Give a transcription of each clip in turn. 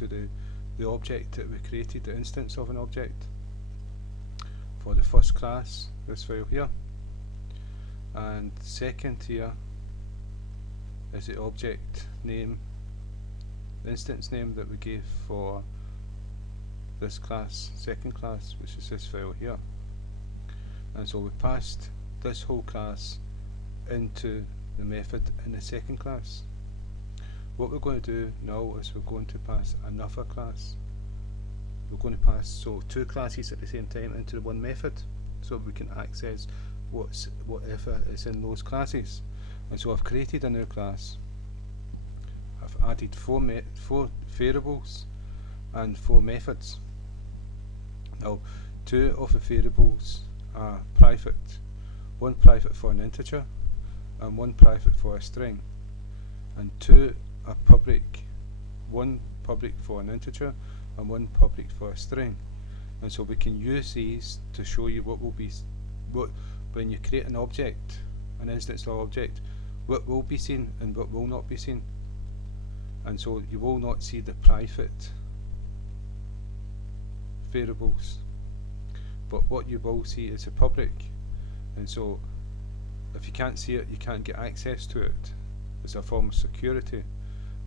to the object that we created, the instance of an object. For the first class, this file here, and second here is the object name, the instance name that we gave for this class, second class, which is this file here. And so we passed this whole class into the method in the second class. What we're going to do now is we're going to pass another class. We're going to pass two classes at the same time into the one method, so we can access whatever is in those classes. And so I've created a new class. I've added four variables and 4 methods. Now, 2 of the variables are private. One private for an integer and one private for a string. And 2 are public. One public for an integer and one public for a string. And so we can use these to show you what will be, when you create an object, an instance of object, what will be seen and what will not be seen. And so you will not see the private variables, but what you will see is the public. And so if you can't see it, you can't get access to it. It's a form of security.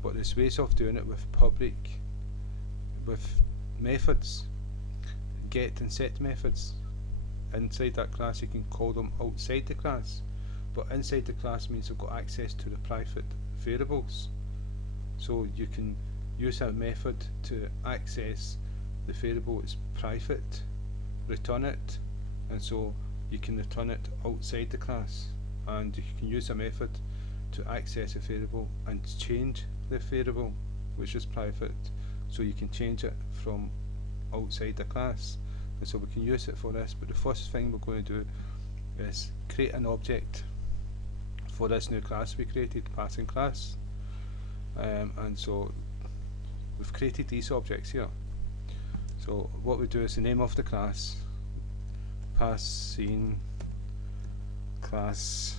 But there's ways of doing it with public, with methods, get and set methods. Inside that class you can call them outside the class, but inside the class means you've got access to the private variables. So you can use a method to access the variable is private, return it, and so you can return it outside the class. And you can use a method to access a variable and change the variable, which is private, so you can change it from outside the class. And so we can use it for this, but the first thing we're going to do is create an object for this new class we created, passing class. And so we've created these objects here. So what we do is the name of the class, passing class,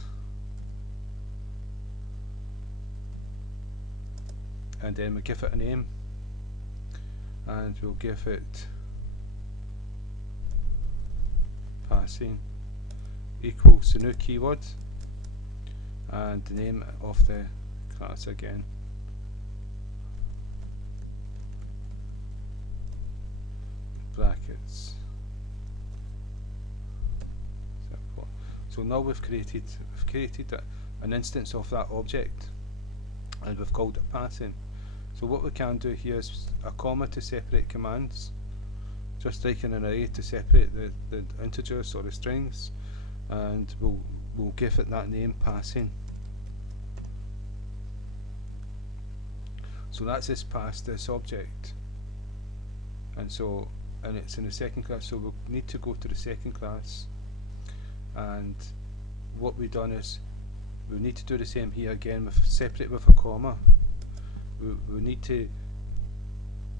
and then we give it a name, and we'll give it passing equals the new keyword and the name of the class again. Brackets. So now we've created an instance of that object, and we've called it passing. So what we can do here is a comma to separate commands, just like an array to separate the integers or the strings, and we'll give it that name, passing. So that's this pass, this object, and it's in the second class, so we'll need to go to the second class. And what we've done is we need to do the same here again, with separate with a comma. We need to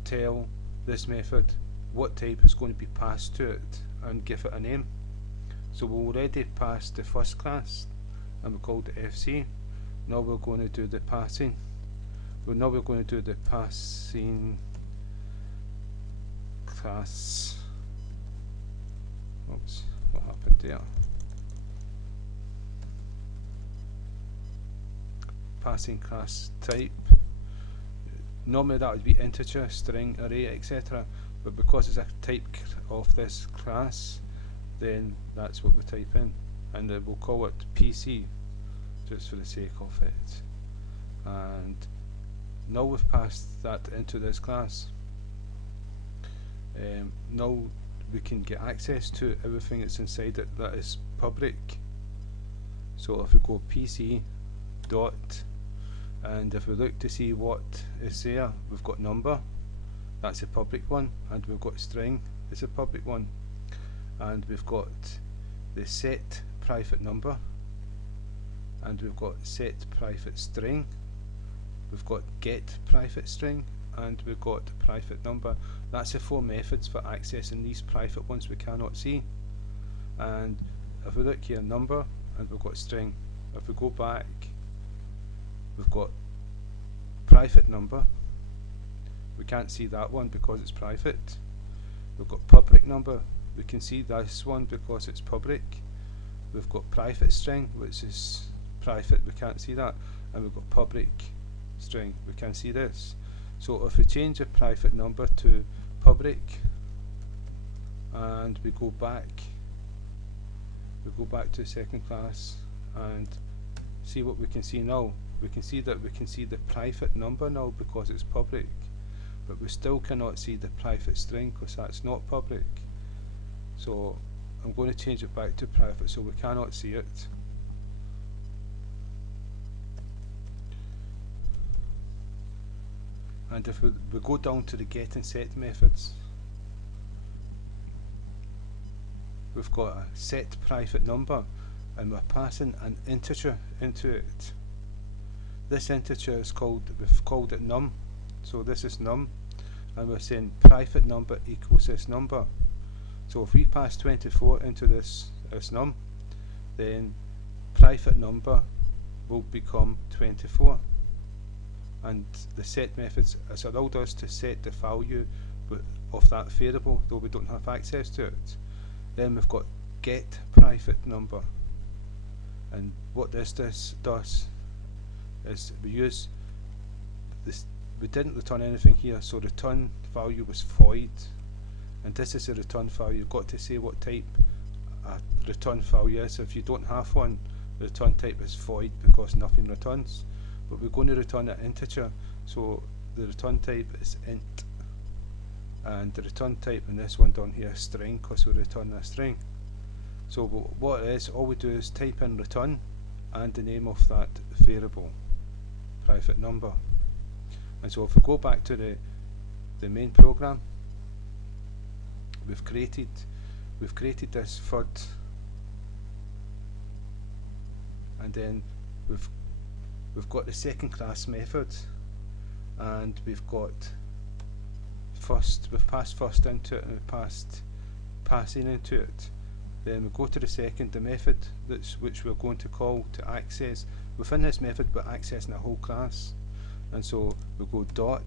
tell this method what type is going to be passed to it and give it a name. So we already passed the first class and we called it FC. Now we're going to do the passing. Now we're going to do the passing class. Oops, what happened there? Passing class type. Normally that would be integer, string, array, etc. But because it's a type of this class, then that's what we type in, and we'll call it PC just for the sake of it. And now we've passed that into this class. Now we can get access to everything that's inside it that is public. So if we go PC dot, and if we look to see what is there, we've got number, that's a public one, and we've got string, it's a public one, and we've got the set private number, and we've got set private string, we've got get private string, and we've got private number. That's the 4 methods for accessing these private ones we cannot see. And if we look here, number, and we've got string. If we go back, we've got private number, We can't see that one because it's private. We've got public number. We can see this one because it's public. We've got private string, which is private. We can't see that. And we've got public string. We can see this. So if we change a private number to public, and we go back to the second class and see what we can see now. We can see that we can see the private number now because it's public, but we still cannot see the private string because that's not public. So I'm going to change it back to private so we cannot see it. And if we go down to the get and set methods, we've got a set private number and we're passing an integer into it. This integer is we've called it num. So this is num, and we're saying private number equals this number. So if we pass 24 into this as num, then private number will become 24. And the set methods has allowed us to set the value of that variable, though we don't have access to it. Then we've got get private number, and what this does is we use this. We didn't return anything here, so return value was void, and this is a return value. You've got to say what type a return value is. If you don't have one, the return type is void because nothing returns. But we're going to return an integer, so the return type is int, and the return type in this one down here is string because we're returning a string. So what it is, all we do is type in return and the name of that variable, private number. And so if we go back to the main program, we've created this third, and then we've got the second class method, and we've got first. We've passed first into it, and we've passed passing into it. Then we go to the method which we're going to call to access within this method, but accessing a whole class. And so we go dot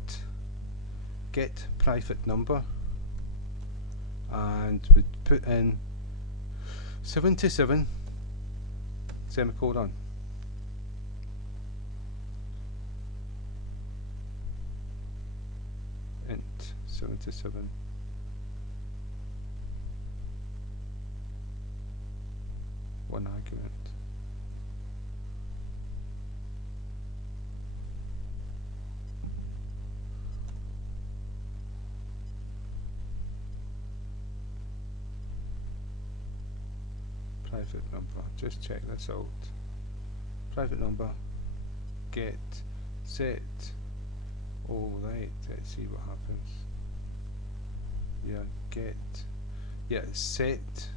get private number, and we put in 77 semicolon. Int 77. One argument. Private number. Just check this out. Private number. Get. Set. Oh right. Let's see what happens. Yeah. Get. Yeah. Set.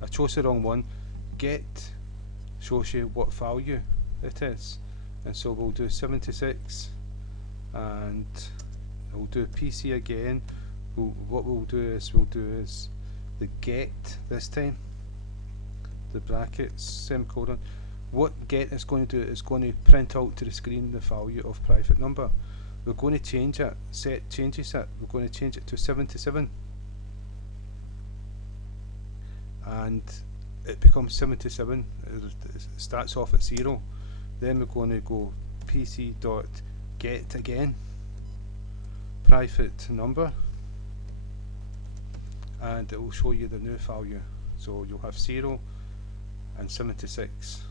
I chose the wrong one. Get shows you what value it is, and so we'll do 76, and we'll do PC again. What we'll do is the get this time, the brackets, semicolon. What get is going to do is going to print out to the screen the value of private number. We're going to change it. Set changes it. We're going to change it to 77, and it becomes 77. It starts off at 0. Then we're going to go PC dot get again, private number, and it will show you the new value. So you'll have 0 and 76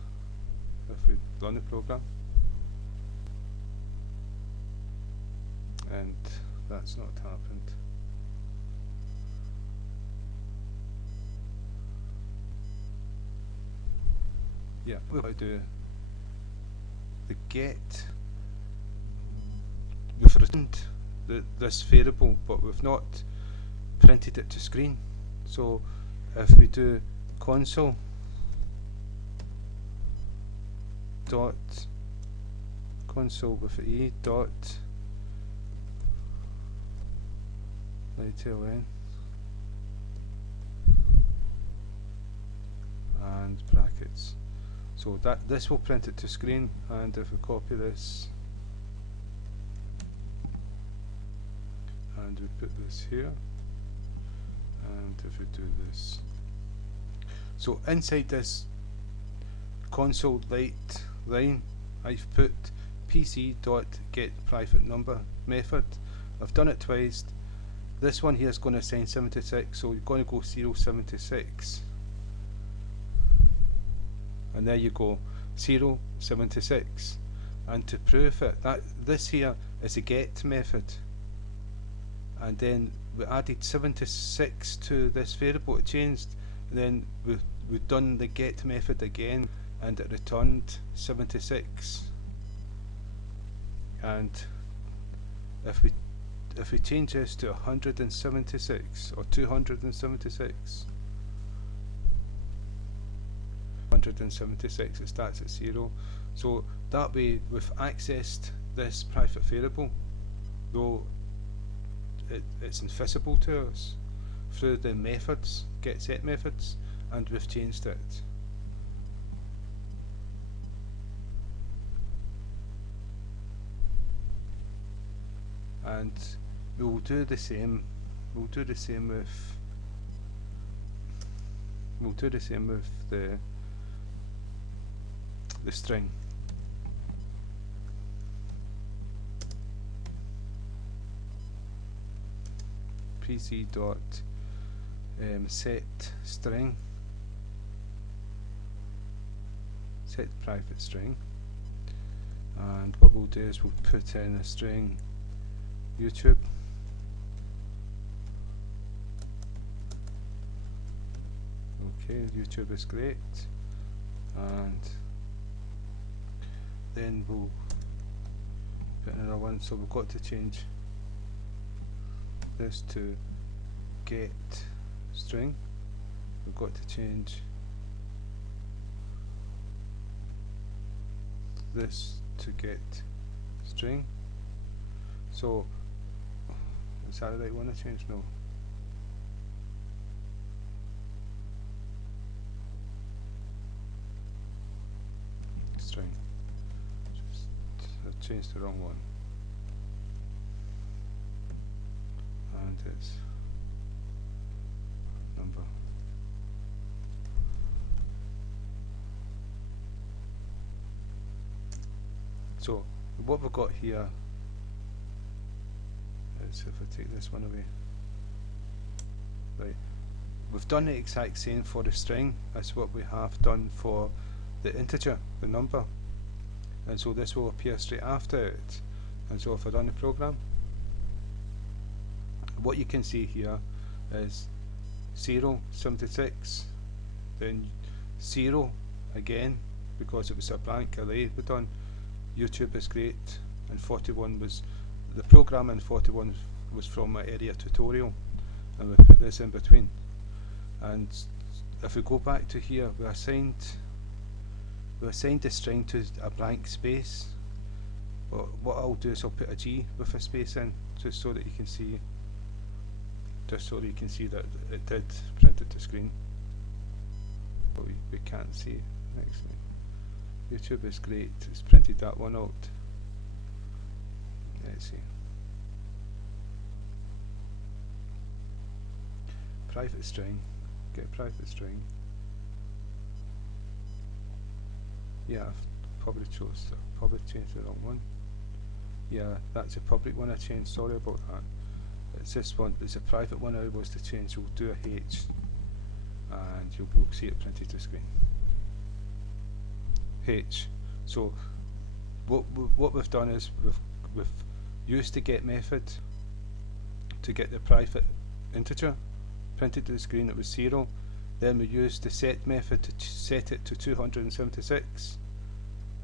if we run the program, and that's not happened. Yeah, we'll do the get. We've returned this variable, but we've not printed it to screen. So if we do console dot console with e dot ln and brackets. So this will print it to screen, and if we copy this and we put this here, and if we do this, so inside this console light line I've put pc.getPrivateNumber method. I've done it twice. This one here is going to assign 76, so you're going to go 076, and there you go, 076. And to prove it, that this here is a get method, and then we added 76 to this variable. It changed, and then we've done the get method again, and it returned 76. And if we change this to 176 or 276, 176, it starts at 0. So that way we've accessed this private variable, though it's invisible to us, through the methods, get set methods, and we've changed it. And we'll do the same with the string. pc dot set string, set private string, and what we'll do is we'll put in a string YouTube, okay, YouTube is great, and then we'll put another one, so we've got to change this to get string, we've got to change this to get string. So is that the right one to change? No. String. I've changed the wrong one. And it's number. So what we've got here is, if I take this one away, right, we've done the exact same for the string as what we have done for the integer, the number, and so this will appear straight after it. And so if I run the program, what you can see here is 076, then 0 again, because it was a blank array we done. YouTube is great, and 41 was the program, and 41 was from my area tutorial, and we put this in between. And if we go back to here, we assigned the string to a blank space. But what I'll do is I'll put a G with a space in, just so that you can see, that it did print it to screen. But we can't see actually. YouTube is great, it's printed that one out. Let's see. Private string, get private string. Yeah, I've probably changed the wrong one. Yeah, that's a public one I changed, sorry about that. It's this one, it's a private one I was to change. We'll do a H, and you'll see it printed to screen. H. So what we've done is we've used the get method to get the private integer printed to the screen. It was 0. Then we used the set method to set it to 276,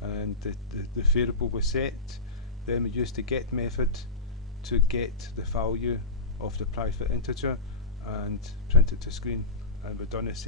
and the variable was set. Then we used the get method to get the value of the private integer and print it to screen, and we've done the same.